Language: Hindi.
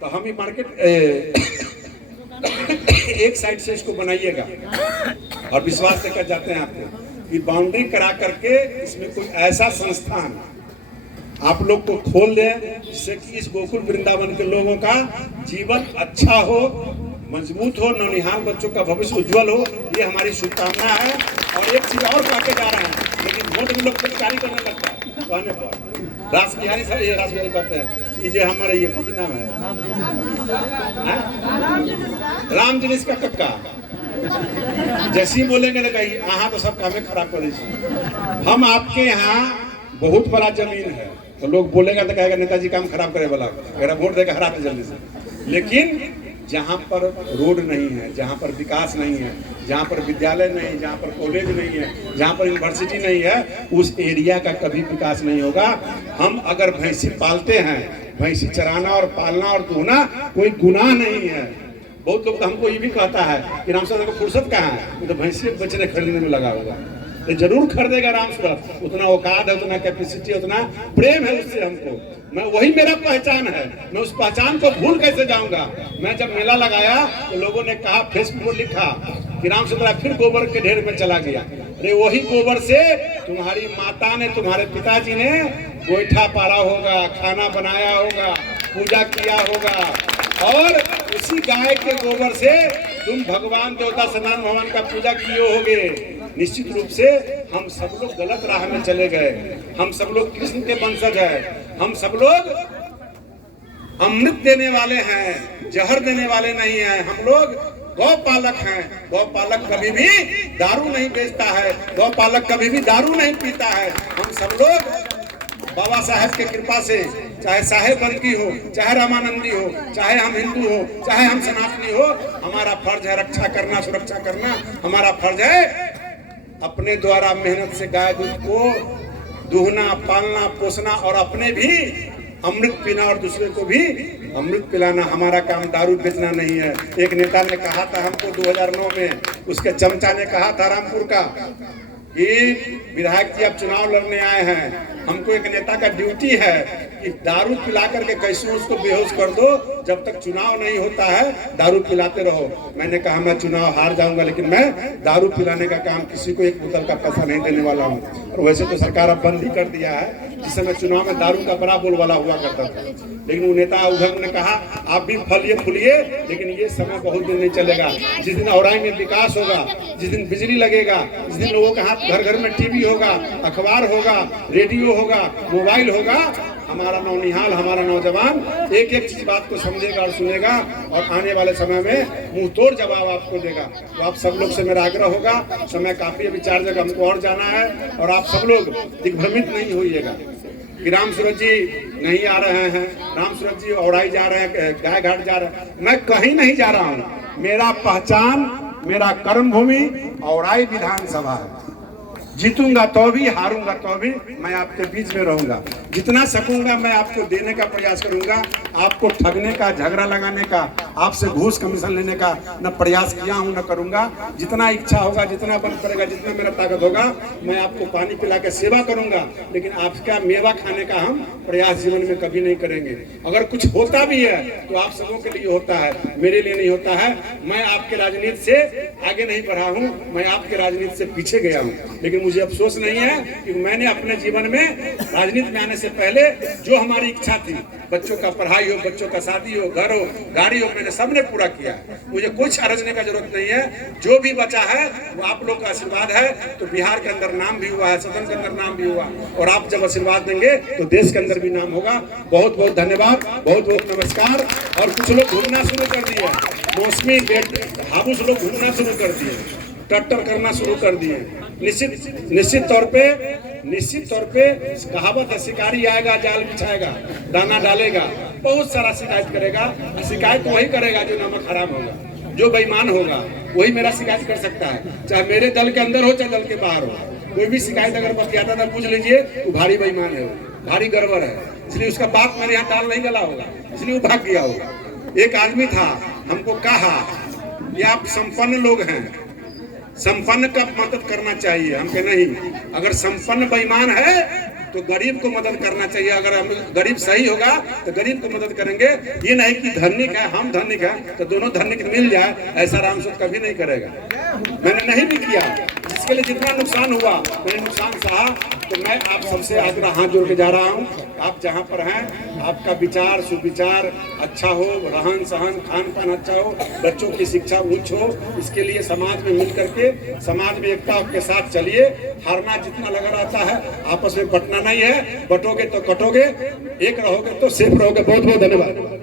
तो हम ही मार्केट एक साइड से इसको बनाइएगा और विश्वास से कर जाते हैं आपको कि बाउंड्री करा करके इसमें कोई ऐसा संस्थान आप लोग को खोल दें जिससे कि इस गोकुल वृंदावन के लोगों का जीवन अच्छा हो, मजबूत हो, नौनिहाल बच्चों का भविष्य उज्जवल हो, ये हमारी शुभकामना है। और एक चीज और कहते जा रहे हैं, लेकिन वोट में लोग तैयारी करने लगता है कहने पर रास बिहारी साहब, ये रास बिहारी कहते हैं ये जो हमारे ये कुछ नाम है राम जिनिस का कक्का, जैसी बोलेंगे ना कहीं यहाँ तो सब कामें खराब कर दी। हम आपके यहाँ बहुत बड़ा जमीन है तो लोग बोलेगा तो कहेगा नेताजी काम खराब करे वाला, अगर वोट देगा हरा दे जल्दी से। लेकिन जहाँ पर रोड नहीं है, जहाँ पर विकास नहीं है, जहाँ पर विद्यालय नहीं, जहाँ पर कॉलेज नहीं है, जहाँ पर यूनिवर्सिटी नहीं है, उस एरिया का कभी विकास नहीं होगा। हम अगर भैंसी पालते हैं, भैंसी चराना और पालना और दूहना कोई गुनाह नहीं है। बहुत लोग तो हमको ये भी कहता है कि राम सूरत को फुर्सत कहाँ है, तो भैंसी बचने खरीदने में लगा होगा। तो जरूर खरीदेगा राम सूरत, उतना औकात है, उतना कैपेसिटी, उतना प्रेम है उससे हमको। मैं वही मेरा पहचान है, मैं उस पहचान को भूल कैसे जाऊंगा। मैं जब मेला लगाया तो लोगों ने कहा, फेसबुक पर लिखा कि राम सूरत फिर गोबर के ढेर में चला गया। अरे वही गोबर से तुम्हारी माता ने, तुम्हारे पिताजी ने गोईठा पारा होगा, खाना बनाया होगा, पूजा किया होगा, और उसी गाय के गोबर से तुम भगवान देवता सनातन भगवान का पूजा किए होगे। निश्चित रूप से हम सब लोग गलत राह में चले गए। हम सब लोग कृष्ण के वंशज हैं। हम सब लोग अमृत देने वाले हैं, जहर देने वाले नहीं हैं। हम लोग गौपालक हैं। गौपालक कभी भी दारू नहीं बेचता है, गौपालक कभी भी दारू नहीं पीता है। हम सब लोग बाबा साहेब के कृपा से, चाहे साहेब बल्कि हो, चाहे रामानंदी हो, चाहे हम हिंदू हो, चाहे हम सनातनी हो, हमारा फर्ज है रक्षा करना, सुरक्षा करना। हमारा फर्ज है अपने द्वारा मेहनत से गाय दूध को दूहना, पालना, पोसना और अपने भी अमृत पीना और दूसरे को भी अमृत पिलाना। हमारा काम दारू बेचना नहीं है। एक नेता ने कहा था हमको 2009 में, उसके चमचा ने कहा था रामपुर का कि विधायक जी आप चुनाव लड़ने आए हैं, हमको एक नेता का ड्यूटी है कि दारू पिला करके कैसे उसको बेहोश कर दो, जब तक चुनाव नहीं होता है दारू पिलाते रहो। मैंने कहा मैं चुनाव हार जाऊंगा, लेकिन मैं दारू पिलाने का काम किसी को एक बोतल का पैसा नहीं देने वाला हूँ। और वैसे तो सरकार अब बंद ही कर दिया है, जिस समय चुनाव में दारू का बड़ा बोलबाला हुआ करता था। लेकिन वो नेता उधर ने कहा आप भी फलिए फूलिए, लेकिन ये समय बहुत दिन नहीं चलेगा। जिस दिन औराई में विकास होगा, जिस दिन बिजली लगेगा, जिस दिन लोगों के हाथ घर घर में टीवी होगा, अखबार होगा, रेडियो होगा, मोबाइल होगा, हमारा नौनिहाल, हमारा नौजवान एक एक चीज बात को समझेगा और सुनेगा और आने वाले समय में मुंह तोड़ जवाब आपको देगा। तो आप सब लोग से मेरा आग्रह होगा, समय काफी अभी 4 जगह हमको और जाना है, और आप सब लोग दिग्भ्रमित नहीं होइएगा कि राम सूरत जी नहीं आ रहे हैं, राम सूरत जी औराई जा रहे हैं, गाय घाट जा रहे हैं। मैं कहीं नहीं जा रहा हूँ। मेरा पहचान, मेरा कर्म भूमि औराई विधानसभा है। जीतूंगा तो भी, हारूंगा तो भी मैं आपके बीच में रहूंगा। जितना सकूंगा मैं आपको देने का प्रयास करूंगा। आपको ठगने का, झगड़ा लगाने का, आपसे घूस कमीशन लेने का न प्रयास किया हूं न करूंगा। जितना इच्छा होगा, जितना बन करेगा, जितना मेरा ताकत होगा, मैं आपको पानी पिला के सेवा करूंगा। लेकिन आपका मेवा खाने का हम प्रयास जीवन में कभी नहीं करेंगे। अगर कुछ होता भी है तो आप सबों के लिए होता है, मेरे लिए नहीं होता है। मैं आपके राजनीति से आगे नहीं बढ़ा हूँ, मैं आपके राजनीति से पीछे गया हूँ। लेकिन मुझे अफसोस नहीं है कि मैंने अपने जीवन में राजनीति में आने से पहले जो हमारी इच्छा थी, बच्चों का पढ़ाई हो, बच्चों का शादी हो, घर हो, गाड़ी हो, मैंने सबने पूरा किया। मुझे कुछ अरजने का जरूरत नहीं है। जो भी बचा है वो आप लोग का आशीर्वाद है। तो बिहार के अंदर नाम भी हुआ है, सदन के अंदर नाम भी हुआ, और आप जब आशीर्वाद देंगे तो देश के अंदर भी नाम होगा। बहुत बहुत धन्यवाद, बहुत बहुत नमस्कार। और कुछ लोग घूमना शुरू कर दिए, मौसमी हाउस लोग घूमना शुरू कर दिए, टट्टर करना शुरू कर दिए। निश्चित तौर पे कहावत है, शिकारी आएगा जाल बिछाएगा, दाना डालेगा, बहुत सारा शिकायत करेगा। शिकायत वही करेगा जो नमक हराम होगा, जो बेईमान होगा, वही मेरा शिकायत कर सकता है। चाहे मेरे दल के अंदर हो, चाहे दल के बाहर हो। कोई भी शिकायत अगर बतियाता था, पूछ लीजिए, वो भारी बेईमान है, भारी गड़बड़ है, इसलिए उसका बाप मेरे यहाँ दाल नहीं गला होगा, इसलिए वो भाग गया होगा। एक आदमी था, हमको कहा कि आप संपन्न लोग हैं, संपन्न का मदद करना चाहिए। हम कहे नहीं, अगर संपन्न बेईमान है तो गरीब को मदद करना चाहिए। अगर हम गरीब सही होगा तो गरीब को मदद करेंगे। ये नहीं कि धनिक है हम धनिक है तो दोनों धनिक मिल जाए, ऐसा रामसूत कभी नहीं करेगा। मैंने नहीं भी किया, जिसके लिए जितना नुकसान हुआ मैंने नुकसान सहा। तो मैं आप सबसे आग्रह हाथ जोड़ के जा रहा हूँ, आप जहाँ पर हैं आपका विचार सुविचार अच्छा हो, रहन सहन खान पान अच्छा हो, बच्चों की शिक्षा उच्च हो, इसके लिए समाज में मिल करके समाज में एकता के साथ चलिए। हारना जितना लगा रहता है आपस में बटना नहीं है, बटोगे तो कटोगे, एक रहोगे तो सेफ रहोगे। बहुत बहुत धन्यवाद।